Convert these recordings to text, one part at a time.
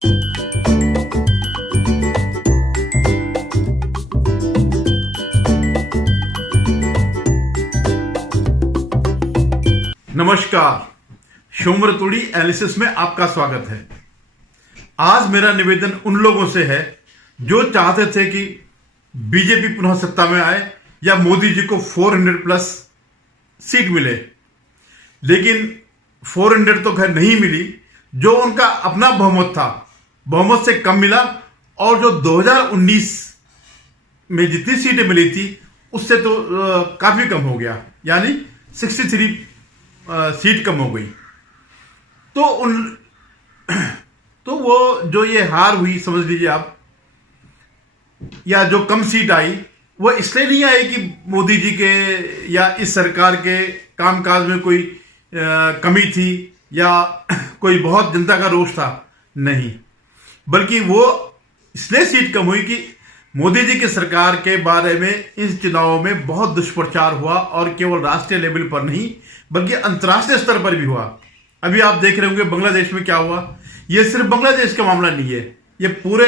नमस्कार, शोमर तोड़ी एनालिसिस में आपका स्वागत है। आज मेरा निवेदन उन लोगों से है जो चाहते थे कि बीजेपी पुनः सत्ता में आए या मोदी जी को 400 प्लस सीट मिले, लेकिन 400 तो खैर नहीं मिली। जो उनका अपना बहुमत था, बहुमत से कम मिला, और जो 2019 में जितनी सीटें मिली थी उससे तो काफी कम हो गया, यानी 63 सीट कम हो गई। तो वो जो ये हार हुई, समझ लीजिए आप, या जो कम सीट आई, वो इसलिए नहीं आई कि मोदी जी के या इस सरकार के कामकाज में कोई कमी थी या कोई बहुत जनता का रोष था, नहीं, बल्कि वो इसलिए सीट कम हुई कि मोदी जी की सरकार के बारे में इन चुनावों में बहुत दुष्प्रचार हुआ, और केवल राष्ट्रीय लेवल पर नहीं बल्कि अंतर्राष्ट्रीय स्तर पर भी हुआ। अभी आप देख रहे होंगे बांग्लादेश में क्या हुआ। ये सिर्फ बांग्लादेश का मामला नहीं है, ये पूरे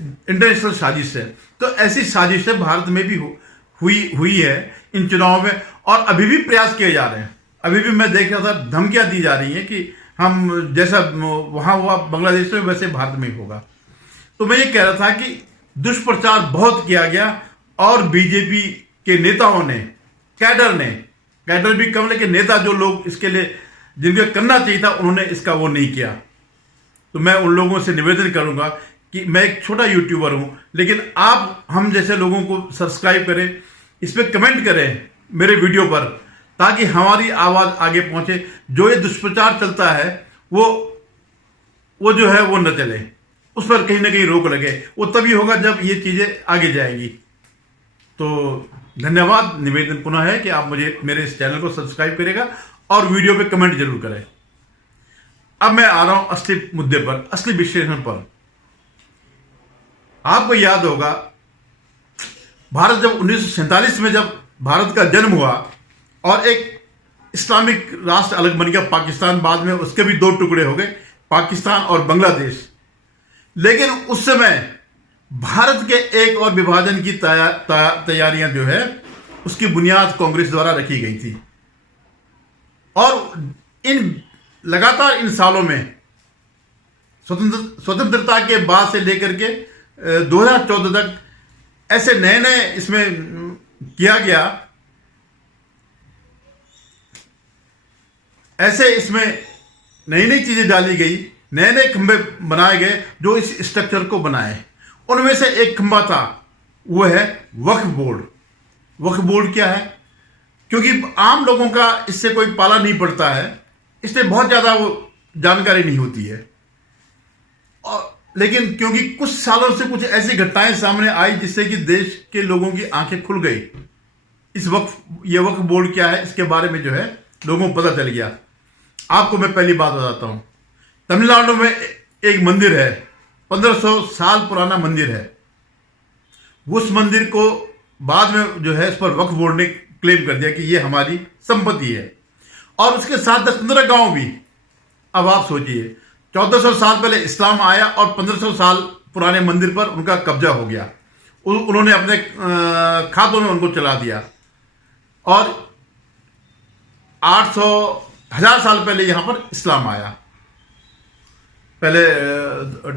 इंटरनेशनल साजिश है। तो ऐसी साजिशें भारत में भी हुई है इन चुनावों में, और अभी भी प्रयास किए जा रहे हैं। अभी भी मैं देख रहा था, धमकियां दी जा रही हैं कि हम जैसा वहां हुआ बांग्लादेश में वैसे भारत में होगा। तो मैं ये कह रहा था कि दुष्प्रचार बहुत किया गया, और बीजेपी के नेताओं ने, कैडर भी कम, लेकिन नेता जो लोग इसके लिए जिनको करना चाहिए था, उन्होंने इसका वो नहीं किया। तो मैं उन लोगों से निवेदन करूंगा कि मैं एक छोटा यूट्यूबर हूं, लेकिन आप हम जैसे लोगों को सब्सक्राइब करें, इस पर कमेंट करें मेरे वीडियो पर, ताकि हमारी आवाज आगे पहुंचे। जो ये दुष्प्रचार चलता है वो जो है वो न चले, उस पर कहीं ना कहीं रोक लगे। वो तभी होगा जब ये चीजें आगे जाएंगी। तो धन्यवाद। निवेदन पुनः है कि आप मेरे इस चैनल को सब्सक्राइब करेगा और वीडियो पे कमेंट जरूर करें। अब मैं आ रहा हूं असली मुद्दे पर, असली विश्लेषण पर। आपको याद होगा, भारत जब 1947 में जब भारत का जन्म हुआ और एक इस्लामिक राष्ट्र अलग बन गया पाकिस्तान, बाद में उसके भी दो टुकड़े हो गए, पाकिस्तान और बांग्लादेश। लेकिन उस समय भारत के एक और विभाजन की तैयारियां जो है, उसकी बुनियाद कांग्रेस द्वारा रखी गई थी। और लगातार इन सालों में स्वतंत्रता के बाद से लेकर के 2014 तक ऐसे नए इसमें किया गया, ऐसे इसमें नई चीजें डाली गई, नए खंभे बनाए गए जो इस स्ट्रक्चर को बनाए। उनमें से एक खंभा था, वो है वक्फ बोर्ड। वक्फ बोर्ड क्या है? क्योंकि आम लोगों का इससे कोई पाला नहीं पड़ता है, इसलिए बहुत ज्यादा वो जानकारी नहीं होती है। लेकिन क्योंकि कुछ सालों से कुछ ऐसी घटनाएं सामने आई जिससे कि देश के लोगों की आंखें खुल गई। ये वक्फ बोर्ड क्या है, इसके बारे में जो है लोगों को पता चल गया। आपको मैं पहली बात बताता हूं। तमिलनाडु में एक मंदिर है, 1500 साल पुराना मंदिर है। उस मंदिर को बाद में जो है, इस पर वक्फ बोर्ड ने क्लेम कर दिया कि ये हमारी संपत्ति है, और उसके साथ 10-15 गांव भी। अब आप सोचिए, 1400 साल पहले इस्लाम आया और 1500 साल पुराने मंदिर पर उनका कब्जा हो गया। उन्होंने अपने खातों में उनको चला दिया, और 800-1000 साल पहले यहां पर इस्लाम आया। पहले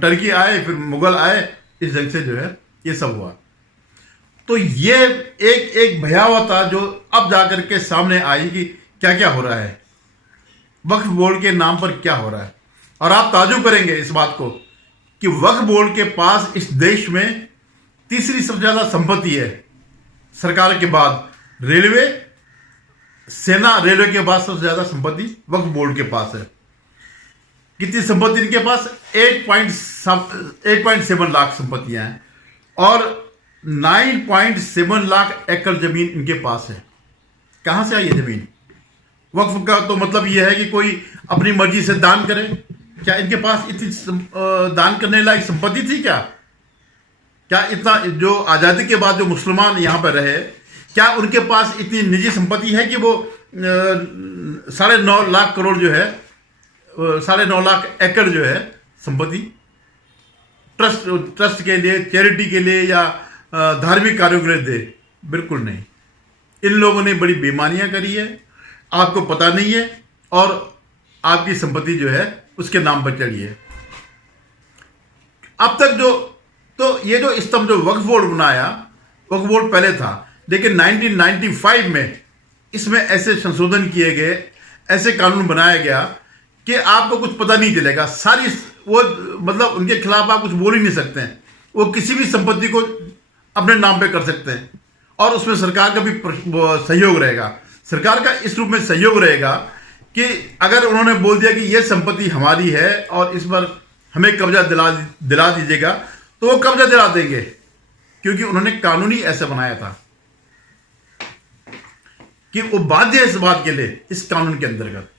टर्की आए, फिर मुगल आए, इस ढंग से जो है ये सब हुआ। तो ये एक भयावहता जो अब जाकर के सामने आई कि क्या क्या हो रहा है, वक्फ बोर्ड के नाम पर क्या हो रहा है। और आप ताजुब करेंगे इस बात को कि वक्फ बोर्ड के पास इस देश में तीसरी सबसे ज्यादा संपत्ति है सरकार के बाद। रेलवे के बाद सबसे ज्यादा संपत्ति वक्फ बोर्ड के पास है। कितनी संपत्ति इनके पास? 8.7 लाख संपत्तियां हैं, और 9.7 लाख एकड़ जमीन इनके पास है। कहां से आई ये जमीन? वक्फ का तो मतलब यह है कि कोई अपनी मर्जी से दान करे। क्या इनके पास इतनी दान करने लायक संपत्ति थी? क्या इतना, जो आजादी के बाद जो मुसलमान यहां पर रहे, क्या उनके पास इतनी निजी संपत्ति है कि वो 9.5 लाख करोड़ जो है, 9.5 लाख एकड़ जो है संपत्ति, ट्रस्ट के लिए, चैरिटी के लिए या धार्मिक कार्यों के लिए दे। बिल्कुल नहीं। इन लोगों ने बड़ी बेईमानियां करी है, आपको पता नहीं है, और आपकी संपत्ति जो है उसके नाम पर चढ़ी है। अब तक ये जो स्तंभ जो वक्फ बोर्ड बनाया, वक्फ बोर्ड पहले था, लेकिन 1995 में इसमें ऐसे संशोधन किए गए, ऐसे कानून बनाया गया कि आपको कुछ पता नहीं चलेगा। सारी वो मतलब उनके खिलाफ आप कुछ बोल ही नहीं सकते हैं। वो किसी भी संपत्ति को अपने नाम पे कर सकते हैं, और उसमें सरकार का भी सहयोग रहेगा। सरकार का इस रूप में सहयोग रहेगा कि अगर उन्होंने बोल दिया कि ये संपत्ति हमारी है और इस पर हमें कब्जा दिला दीजिएगा, तो वो कब्जा दिला देंगे, क्योंकि उन्होंने कानूनी ऐसा बनाया था कि वो बाध्य है इस बात के लिए, इस कानून के अंतर्गत।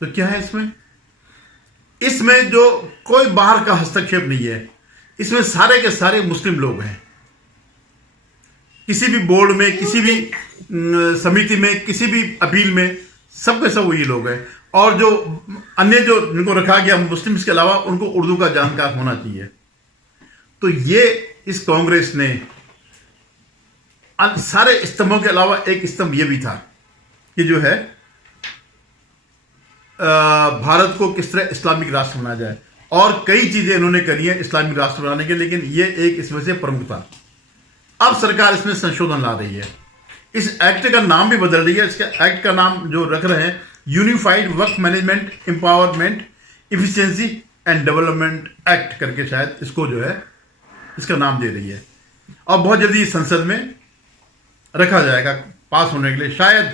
तो क्या है इसमें जो कोई बाहर का हस्तक्षेप नहीं है। इसमें सारे के सारे मुस्लिम लोग हैं। किसी भी बोर्ड में, किसी भी समिति में, किसी भी अपील में, सब के सब वही लोग हैं। और जो अन्य जो जिनको रखा गया मुस्लिम्स के अलावा, उनको उर्दू का जानकार होना चाहिए। तो ये इस कांग्रेस ने सारे स्तंभों के अलावा एक स्तंभ ये भी था कि जो है भारत को किस तरह इस्लामिक राष्ट्र बनाया जाए, और कई चीजें इन्होंने करी हैं इस्लामिक राष्ट्र बनाने के, लेकिन ये एक इसमें से प्रमुख था। अब सरकार इसमें संशोधन ला रही है, इस एक्ट का नाम भी बदल रही है। इसका एक्ट का नाम जो रख रहे हैं, unified Waqf management empowerment efficiency and development act करके शायद इसको जो है इसका नाम दे रही है, और बहुत जल्दी संसद में रखा जाएगा पास होने के लिए। शायद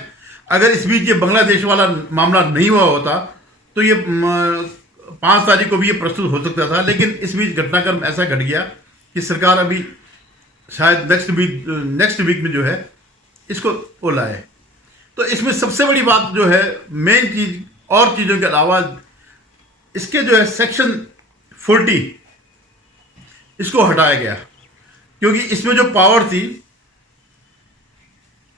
अगर इस बीच ये बांग्लादेश वाला मामला नहीं हुआ होता तो ये 5 तारीख को भी ये प्रस्तुत हो सकता था, लेकिन इस बीच घटनाक्रम ऐसा घट गया कि सरकार अभी शायद नेक्स्ट वीक में जो है इसको वो लाए। तो इसमें सबसे बड़ी बात जो है, मेन चीज और चीजों के अलावा, इसके जो है सेक्शन 40 इसको हटाया गया, क्योंकि इसमें जो पावर थी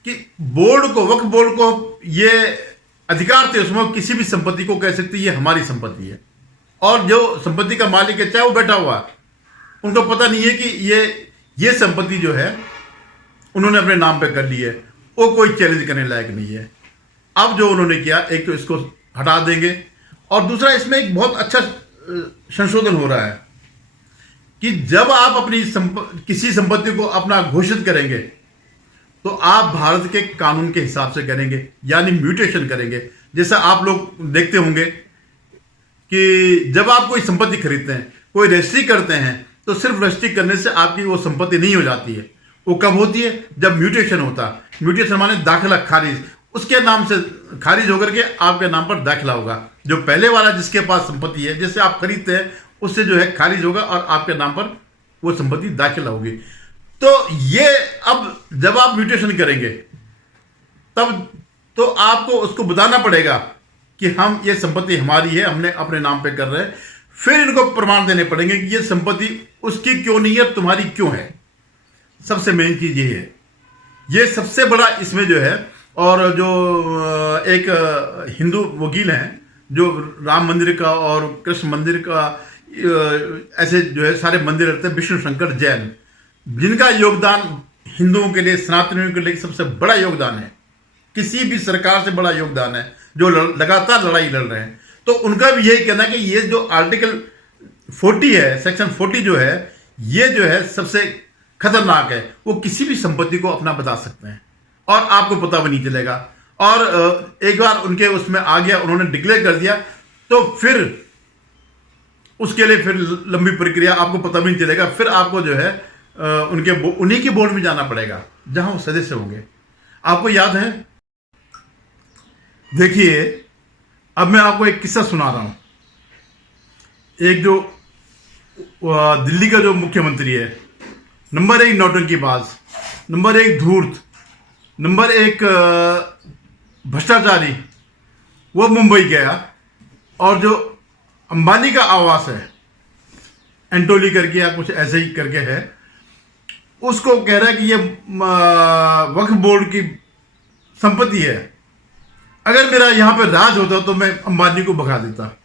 कि बोर्ड को, वक्फ बोर्ड को ये अधिकार थे, उसमें किसी भी संपत्ति को कह सकती है ये हमारी संपत्ति है, और जो संपत्ति का मालिक है चाहे वो बैठा हुआ, उनको पता नहीं है कि ये संपत्ति जो है उन्होंने अपने नाम पे कर ली है, वो कोई चैलेंज करने लायक नहीं है। अब जो उन्होंने किया, एक तो इसको हटा देंगे, और दूसरा इसमें एक बहुत अच्छा संशोधन हो रहा है कि जब आप अपनी किसी संपत्ति को अपना घोषित करेंगे तो आप भारत के कानून के हिसाब से करेंगे, यानी म्यूटेशन करेंगे। जैसा आप लोग देखते होंगे कि जब आप कोई संपत्ति खरीदते हैं, कोई रजिस्ट्री करते हैं, तो सिर्फ रजिस्ट्री करने से आपकी वो संपत्ति नहीं हो जाती है। वो कब होती है? जब म्यूटेशन होता है। म्यूटेशन माने दाखिला, खारिज, उसके नाम से खारिज होकर के आपके नाम पर दाखिला होगा। जो पहले वाला जिसके पास संपत्ति है, जिससे आप खरीदते हैं, उससे जो है खारिज होगा और आपके नाम पर वो संपत्ति दाखिला होगी। तो ये अब जब आप म्यूटेशन करेंगे तब तो आपको उसको बताना पड़ेगा कि हम ये संपत्ति हमारी है, हमने अपने नाम पे कर रहे हैं। फिर इनको प्रमाण देने पड़ेंगे कि ये संपत्ति उसकी क्यों नहीं है, तुम्हारी क्यों है। सबसे मेन चीज ये है, ये सबसे बड़ा इसमें जो है। और जो एक हिंदू वकील हैं जो राम मंदिर का और कृष्ण मंदिर का ऐसे जो है सारे मंदिर रहते हैं, विष्णु शंकर जैन, जिनका योगदान हिंदुओं के लिए, सनातनियों के लिए सबसे बड़ा योगदान है, किसी भी सरकार से बड़ा योगदान है, जो लगातार लड़ाई लड़ रहे हैं। तो उनका भी यही कहना है कि ये जो आर्टिकल 40 है, सेक्शन 40 जो है, ये जो है सबसे खतरनाक है। वो किसी भी संपत्ति को अपना बता सकते हैं और आपको पता भी नहीं चलेगा। और एक बार उनके उसमें आ गया, उन्होंने डिक्लेयर कर दिया, तो फिर उसके लिए फिर लंबी प्रक्रिया, आपको पता भी नहीं चलेगा। फिर आपको जो है उन्हीं की बोर्ड में जाना पड़ेगा जहां वो सदस्य होंगे। आपको याद है, देखिए अब मैं आपको एक किस्सा सुना रहा हूं। एक जो दिल्ली का जो मुख्यमंत्री है, नंबर 1 नौटंकीबाज, नंबर 1 धूर्त, नंबर 1 भ्रष्टाचारी, वो मुंबई गया और जो अंबानी का आवास है, एंटोली करके या कुछ ऐसे ही करके है, उसको कह रहा है कि ये वक्फ बोर्ड की संपत्ति है, अगर मेरा यहां पे राज होता तो मैं अंबानी को भगा देता।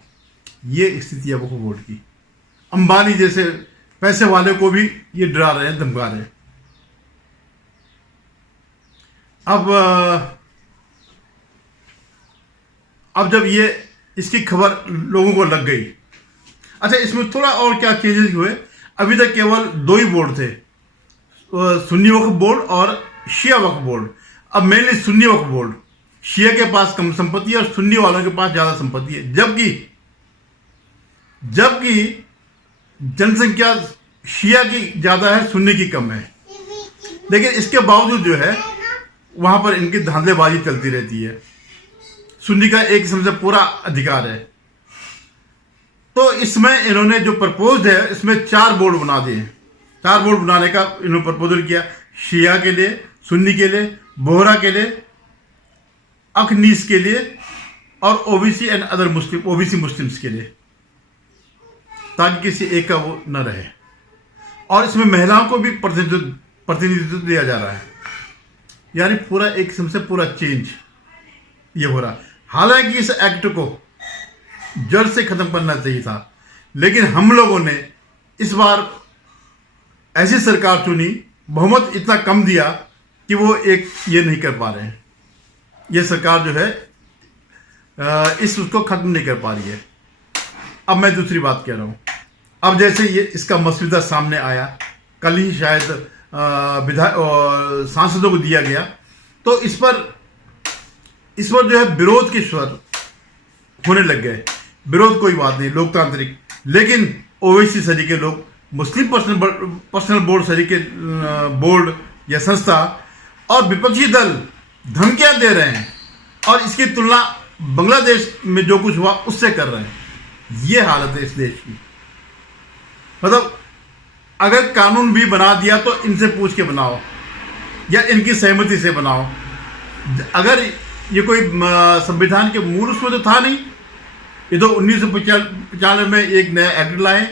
ये स्थिति है वक्फ बोर्ड की। अंबानी जैसे पैसे वाले को भी ये डरा रहे हैं, धमका रहे हैं। अब जब ये इसकी खबर लोगों को लग गई, अच्छा इसमें थोड़ा और क्या चेंजेस हुए। अभी तक केवल 2 ही बोर्ड थे, सुन्नी वक्फ बोर्ड और शिया वक्फ बोर्ड। अब मेनली सुन्नी वक्फ बोर्ड, शिया के पास कम संपत्ति है और सुन्नी वालों के पास ज्यादा संपत्ति है, जबकि जनसंख्या शिया की ज्यादा है, सुन्नी की कम है। लेकिन इसके बावजूद जो है वहां पर इनकी धांधलेबाजी चलती रहती है। सुन्नी का एक किस्म से पूरा अधिकार है। तो इसमें इन्होंने जो प्रपोज है, इसमें 4 बोर्ड बना दिए। 4 बोर्ड बनाने का इन्होंने प्रपोजल किया, शिया के लिए, सुन्नी के लिए, बोहरा के लिए, अखनीस के लिए और OBC and other Muslim, OBC Muslims के लिए, ताकि किसी एक का वो न रहे। और इसमें महिलाओं को भी प्रतिनिधित्व दिया जा रहा है। यानी पूरा एक किस्म से पूरा चेंज ये हो रहा। हालांकि इस एक्ट को जड़ से खत्म करना चाहिए था, लेकिन हम लोगों ने इस बार ऐसी सरकार चुनी, बहुमत इतना कम दिया कि वो एक ये नहीं कर पा रहे हैं। ये सरकार जो है उसको खत्म नहीं कर पा रही है। अब मैं दूसरी बात कह रहा हूं। अब जैसे ये इसका मसौदा सामने आया, कल ही शायद सांसदों को दिया गया, तो इस पर जो है विरोध के स्वर होने लग गए। विरोध कोई बात नहीं, लोकतांत्रिक, लेकिन ओवैसी सरी के लोग, मुस्लिम पर्सनल बोर्ड सरी के बोर्ड या संस्था और विपक्षी दल धमकियां दे रहे हैं और इसकी तुलना बांग्लादेश में जो कुछ हुआ उससे कर रहे हैं। ये हालत है इस देश की। मतलब अगर कानून भी बना दिया तो इनसे पूछ के बनाओ या इनकी सहमति से बनाओ। अगर ये कोई संविधान के मूल उसमें तो था नहीं, ये तो 1995 में एक नया एक्ट लाए,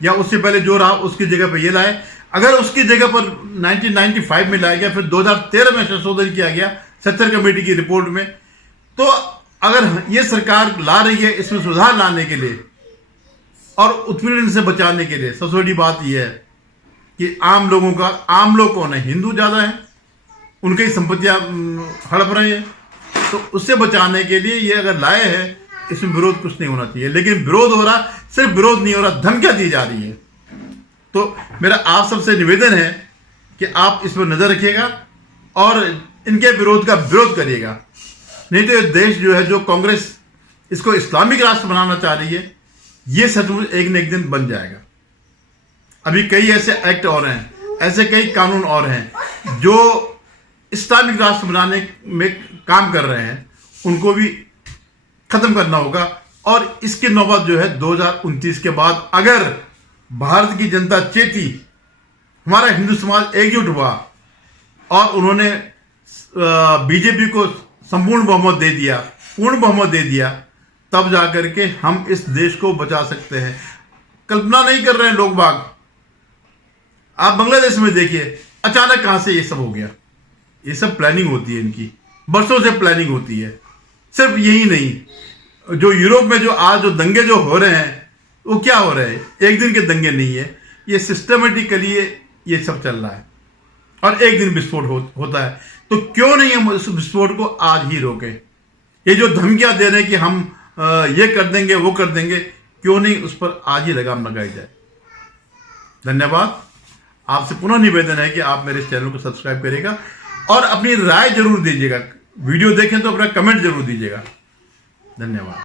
या उससे पहले जो रहा उसकी जगह पर ये लाए। अगर उसकी जगह पर 1995 में लाया गया, फिर 2013 में संशोधन किया गया सत्तर कमेटी की रिपोर्ट में, तो अगर ये सरकार ला रही है इसमें सुधार लाने के लिए और उत्पीड़न से बचाने के लिए, सबसे बड़ी बात यह है कि आम लोग कौन है, हिंदू ज्यादा है, उनकी संपत्तियां हड़प रहे हैं, तो उससे बचाने के लिए ये अगर लाए हैं, इसमें विरोध कुछ नहीं होना चाहिए। लेकिन विरोध हो रहा, सिर्फ विरोध नहीं हो रहा, धमकियां दी जा रही है। तो मेरा आप सबसे निवेदन है कि आप इस पर नजर रखिएगा और इनके विरोध का विरोध करिएगा। नहीं तो ये देश जो है, जो कांग्रेस इसको इस्लामिक राष्ट्र बनाना चाह रही है, ये सचमुच एक न एक दिन बन जाएगा। अभी कई ऐसे एक्ट और हैं, ऐसे कई कानून और हैं जो इस्लामिक राष्ट्र बनाने में काम कर रहे हैं, उनको भी खत्म करना होगा। और इसकी नौबत जो है 2029 के बाद, अगर भारत की जनता चेती, हमारा हिंदू समाज एकजुट हुआ और उन्होंने बीजेपी को संपूर्ण बहुमत दे दिया, पूर्ण बहुमत दे दिया, तब जाकर के हम इस देश को बचा सकते हैं। कल्पना नहीं कर रहे हैं लोग बाग। आप बांग्लादेश में देखिए, अचानक कहां से ये सब हो गया। ये सब प्लानिंग होती है इनकी, बरसों से प्लानिंग होती है। सिर्फ यही नहीं, जो यूरोप में जो आज जो दंगे जो हो रहे हैं, वो क्या हो रहे हैं, एक दिन के दंगे नहीं है, ये सिस्टमेटिकली ये सब चल रहा है और एक दिन विस्फोट होता है। तो क्यों नहीं हम उस विस्फोट को आज ही रोकें। ये जो धमकियां दे रहे हैं कि हम ये कर देंगे, वो कर देंगे, क्यों नहीं उस पर आज ही लगाम लगाई जाए। धन्यवाद। आपसे पुनः निवेदन है कि आप मेरे इस चैनल को सब्सक्राइब करिएगा और अपनी राय जरूर दीजिएगा। वीडियो देखें तो अपना कमेंट जरूर दीजिएगा। धन्यवाद।